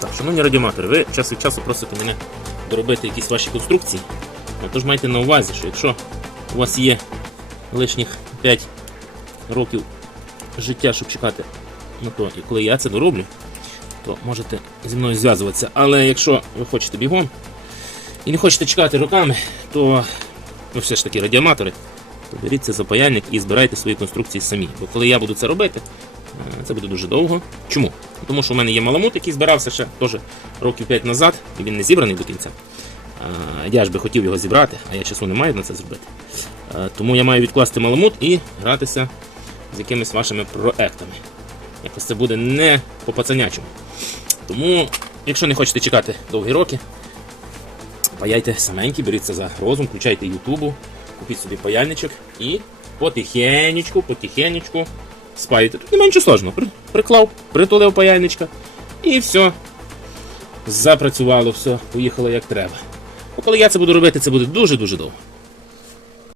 Так, Шановні радіоматори, ви час від часу просите мене доробити якісь ваші конструкції. Тож майте на увазі, що якщо у вас є лишніх 5 років життя, щоб чекати на то, коли я це дороблю, то можете зі мною зв'язуватися. Але якщо ви хочете бігом і не хочете чекати роками, то ну все ж таки радіоматори, то беріться запаяльник і збирайте свої конструкції самі. Бо коли я буду це робити, це буде дуже довго. Чому? Тому що в мене є маламут, який збирався ще теж років 5 назад, і він не зібраний до кінця. Я ж би хотів його зібрати, а я часу не маю на це зробити. Тому я маю відкласти маламут і гратися з якимись вашими проектами. Якось це буде не по пацанячому. Тому, якщо не хочете чекати довгі роки, паяйте саменькі, беріться за розум, включайте Ютубу, купіть собі паяльничок і потихенечку, потихенечку спаюйте. Тут немає нічого сложного. Приклав, притулив паяльничка і все. Запрацювало, все, поїхало як треба. Бо коли я це буду робити, це буде дуже-дуже довго.